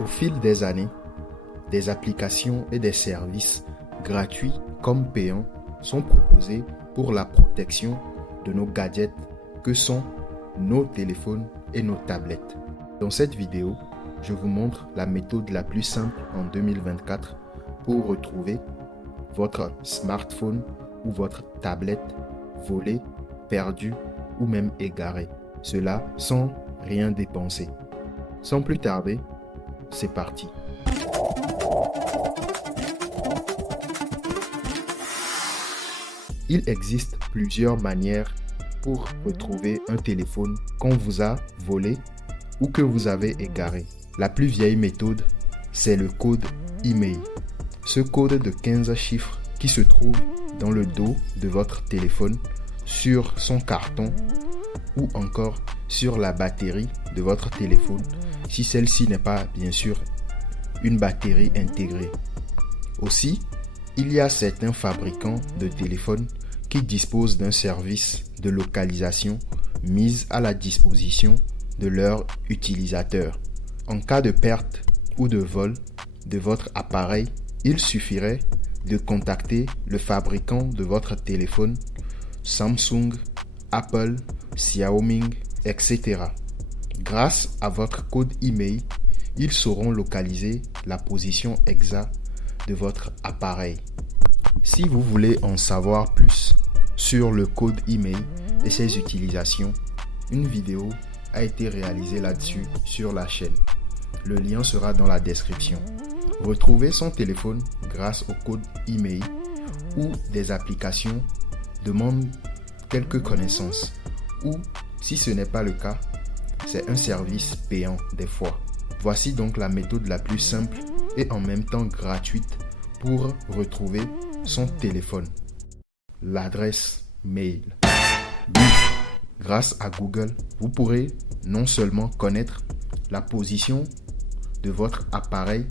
Au fil des années, des applications et des services gratuits comme payants sont proposés pour la protection de nos gadgets que sont nos téléphones et nos tablettes. Dans cette vidéo, je vous montre la méthode la plus simple en 2024 pour retrouver votre smartphone ou votre tablette volé, perdu ou même égaré. Cela sans rien dépenser. Sans plus tarder, c'est parti. Il existe plusieurs manières pour retrouver un téléphone qu'on vous a volé ou que vous avez égaré. La plus vieille méthode, c'est le code email. Ce code de 15 chiffres qui se trouve dans le dos de votre téléphone, sur son carton ou encore sur la batterie de votre téléphone, si celle-ci n'est pas bien sûr une batterie intégrée. Aussi, il y a certains fabricants de téléphones qui disposent d'un service de localisation mis à la disposition de leurs utilisateurs. En cas de perte ou de vol de votre appareil, il suffirait de contacter le fabricant de votre téléphone, Samsung, Apple, Xiaomi, etc. Grâce à votre code email, ils sauront localiser la position exacte de votre appareil. Si vous voulez en savoir plus sur le code email et ses utilisations, une vidéo a été réalisée là-dessus sur la chaîne. Le lien sera dans la description. Retrouver son téléphone grâce au code email ou des applications demande quelques connaissances ou, si ce n'est pas le cas, c'est un service payant des fois. Voici donc la méthode la plus simple et en même temps gratuite pour retrouver son téléphone. L'adresse mail. Oui, grâce à Google, vous pourrez non seulement connaître la position de votre appareil,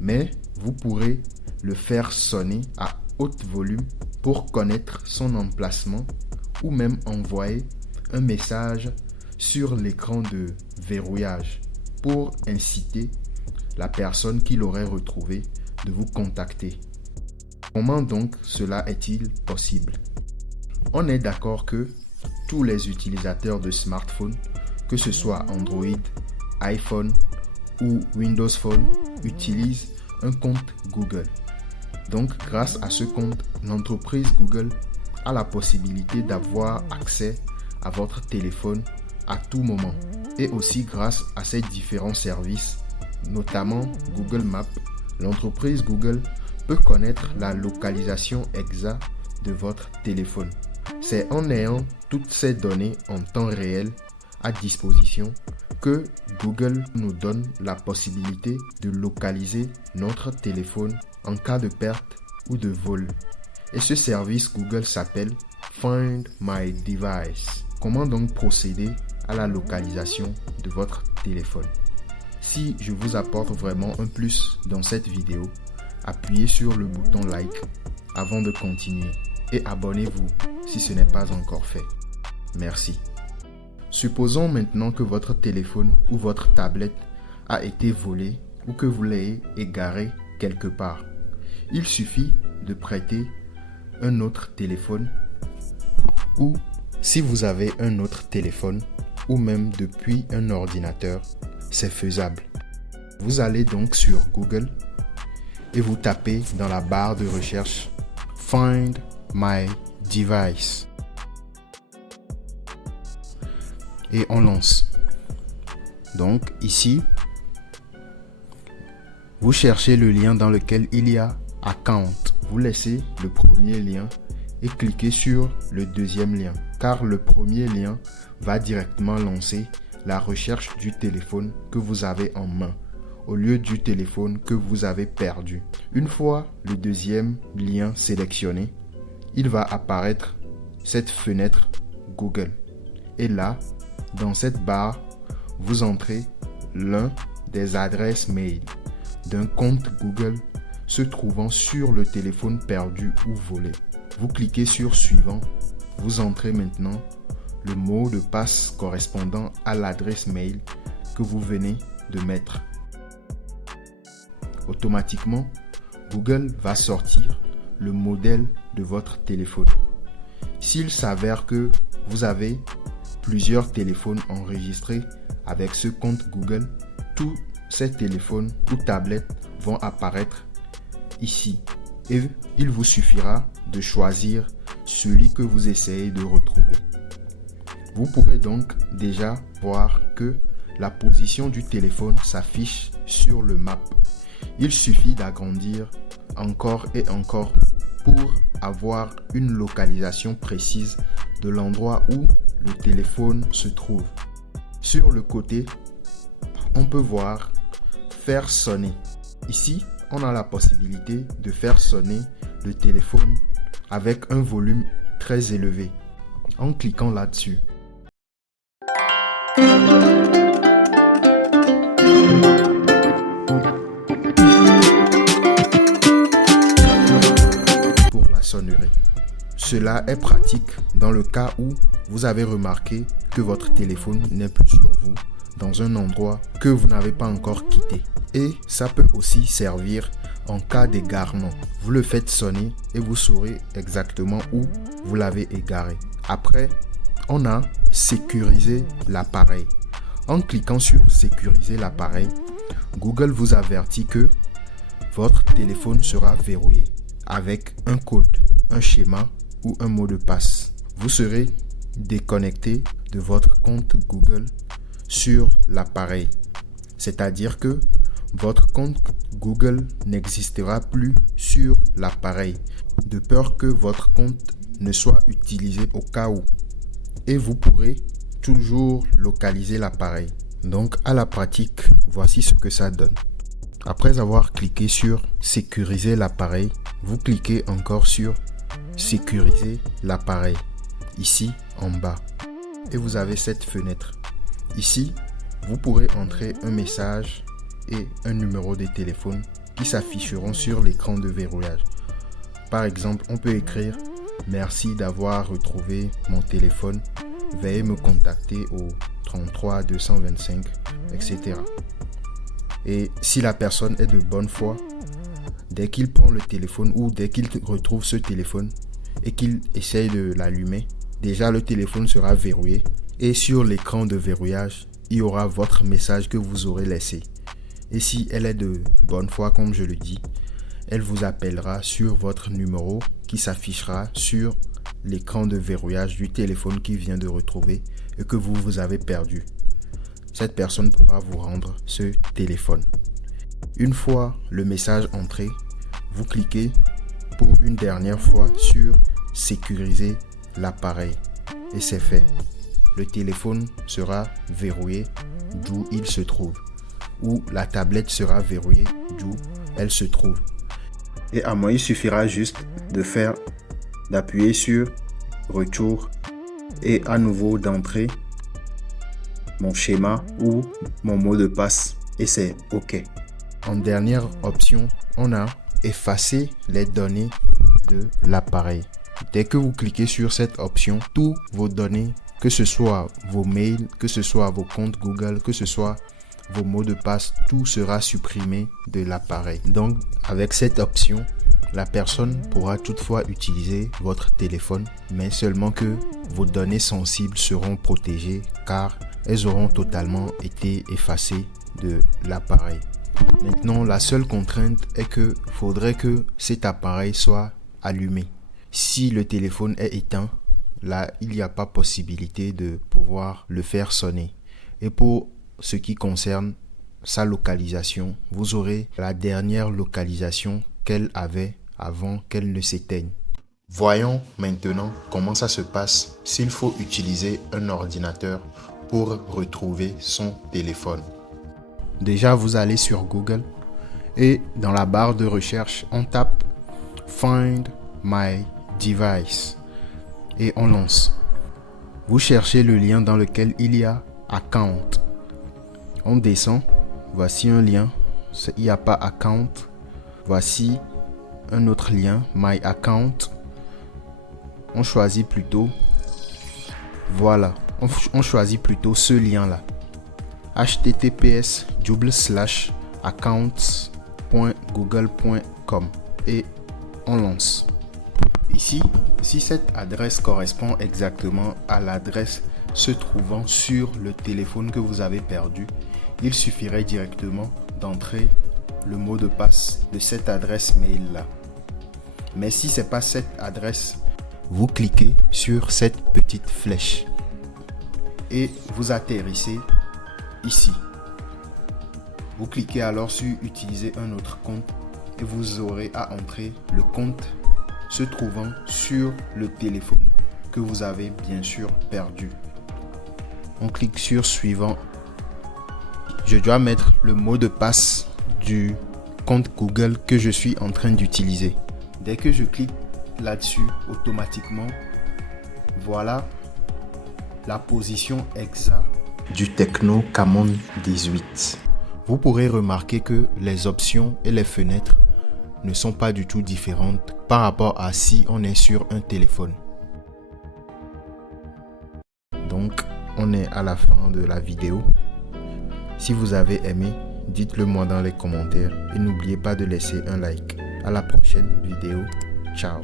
mais vous pourrez le faire sonner à haut volume pour connaître son emplacement ou même envoyer un message sur l'écran de verrouillage pour inciter la personne qui l'aurait retrouvé de vous contacter. Comment donc cela est-il possible? On est d'accord que tous les utilisateurs de smartphones, que ce soit Android, iPhone ou Windows Phone, utilisent un compte Google. Donc, grâce à ce compte, l'entreprise Google a la possibilité d'avoir accès à votre téléphone à tout moment. Et aussi grâce à ces différents services, notamment Google Maps, l'entreprise Google peut connaître la localisation exacte de votre téléphone. C'est en ayant toutes ces données en temps réel à disposition que Google nous donne la possibilité de localiser notre téléphone en cas de perte ou de vol. Et ce service Google s'appelle Find My Device. Comment donc procéder à la localisation de votre téléphone? Si je vous apporte vraiment un plus dans cette vidéo, appuyez sur le bouton like avant de continuer et abonnez-vous si ce n'est pas encore fait. Merci. Supposons maintenant que votre téléphone ou votre tablette a été volé ou que vous l'ayez égaré quelque part. Il suffit de prêter un autre téléphone ou si vous avez un autre téléphone ou même depuis un ordinateur, c'est faisable. Vous allez donc sur Google et vous tapez dans la barre de recherche Find My Device. Et on lance. Donc ici, vous cherchez le lien dans lequel il y a Account. Vous laissez le premier lien et cliquez sur le deuxième lien, car le premier lien va directement lancer la recherche du téléphone que vous avez en main, au lieu du téléphone que vous avez perdu. Une fois le deuxième lien sélectionné, il va apparaître cette fenêtre Google. Et là, dans cette barre, vous entrez l'un des adresses mail d'un compte Google se trouvant sur le téléphone perdu ou volé. Vous cliquez sur Suivant. Vous entrez maintenant le mot de passe correspondant à l'adresse mail que vous venez de mettre. automatiquement, Google va sortir le modèle de votre téléphone. S'il s'avère que vous avez plusieurs téléphones enregistrés avec ce compte Google, tous ces téléphones ou tablettes vont apparaître ici. Et il vous suffira de choisir celui que vous essayez de retrouver. Vous pourrez donc déjà voir que la position du téléphone s'affiche sur le map. Il suffit d'agrandir encore et encore pour avoir une localisation précise de l'endroit où le téléphone se trouve. Sur le côté, on peut voir faire sonner. Ici, on a la possibilité de faire sonner le téléphone avec un volume très élevé en cliquant là-dessus. Pour la sonnerie. Cela est pratique dans le cas où vous avez remarqué que votre téléphone n'est plus sur vous dans un endroit que vous n'avez pas encore quitté. Et ça peut aussi servir en cas d'égarement. Vous le faites sonner et vous saurez exactement où vous l'avez égaré. Après, on a sécurisé l'appareil. En cliquant sur sécuriser l'appareil, Google vous avertit que votre téléphone sera verrouillé avec un code, un schéma ou un mot de passe. Vous serez déconnecté de votre compte Google sur l'appareil. C'est-à-dire que votre compte Google n'existera plus sur l'appareil, de peur que votre compte ne soit utilisé au cas où. Et vous pourrez toujours localiser l'appareil. Donc à la pratique, voici ce que ça donne. Après avoir cliqué sur sécuriser l'appareil, vous cliquez encore sur sécuriser l'appareil, ici en bas. Et vous avez cette fenêtre. Ici, vous pourrez entrer un message et un numéro de téléphone qui s'afficheront sur l'écran de verrouillage. Par exemple, on peut écrire « Merci d'avoir retrouvé mon téléphone. Veuillez me contacter au 33 225, etc. » Et si la personne est de bonne foi, dès qu'il prend le téléphone ou dès qu'il retrouve ce téléphone et qu'il essaye de l'allumer, déjà le téléphone sera verrouillé et sur l'écran de verrouillage, il y aura votre message que vous aurez laissé. Et si elle est de bonne foi, comme je le dis, elle vous appellera sur votre numéro qui s'affichera sur l'écran de verrouillage du téléphone qu'il vient de retrouver et que vous avez perdu. Cette personne pourra vous rendre ce téléphone. Une fois le message entré, vous cliquez pour une dernière fois sur sécuriser l'appareil et c'est fait. Le téléphone sera verrouillé d'où il se trouve, ou la tablette sera verrouillée d'où elle se trouve. Et à moi, il suffira juste d'appuyer sur retour et à nouveau d'entrer mon schéma ou mon mot de passe et c'est OK. En dernière option, on a effacer les données de l'appareil. Dès que vous cliquez sur cette option, toutes vos données, que ce soit vos mails, que ce soit vos comptes Google, que ce soit vos mots de passe, tout sera supprimé de l'appareil. Donc, avec cette option, la personne pourra toutefois utiliser votre téléphone, mais seulement que vos données sensibles seront protégées car elles auront totalement été effacées de l'appareil. Maintenant, la seule contrainte est que faudrait que cet appareil soit allumé. Si le téléphone est éteint, là, il n'y a pas possibilité de pouvoir le faire sonner. Et pour ce qui concerne sa localisation, vous aurez la dernière localisation qu'elle avait avant qu'elle ne s'éteigne. Voyons maintenant comment ça se passe s'il faut utiliser un ordinateur pour retrouver son téléphone. Déjà, vous allez sur Google et dans la barre de recherche, on tape Find My Device et on lance. Vous cherchez le lien dans lequel il y a Account. On descend. Voici un lien. Il n'y a pas Account. Voici un autre lien, My Account. On choisit plutôt. Voilà. On choisit plutôt ce lien-là. https://accounts compte.google.com et on lance. Ici, si cette adresse correspond exactement à l'adresse se trouvant sur le téléphone que vous avez perdu, il suffirait directement d'entrer le mot de passe de cette adresse mail là. Mais si ce n'est pas cette adresse, vous cliquez sur cette petite flèche et vous atterrissez ici. Vous cliquez alors sur utiliser un autre compte et vous aurez à entrer le compte se trouvant sur le téléphone que vous avez bien sûr perdu. On clique sur suivant. Je dois mettre le mot de passe du compte Google que je suis en train d'utiliser. Dès que je clique là-dessus, automatiquement, voilà la position exacte du Tecno Camon 18. Vous pourrez remarquer que les options et les fenêtres ne sont pas du tout différentes par rapport à si on est sur un téléphone. Donc, on est à la fin de la vidéo. Si vous avez aimé, dites-le moi dans les commentaires et n'oubliez pas de laisser un like. À la prochaine vidéo. Ciao.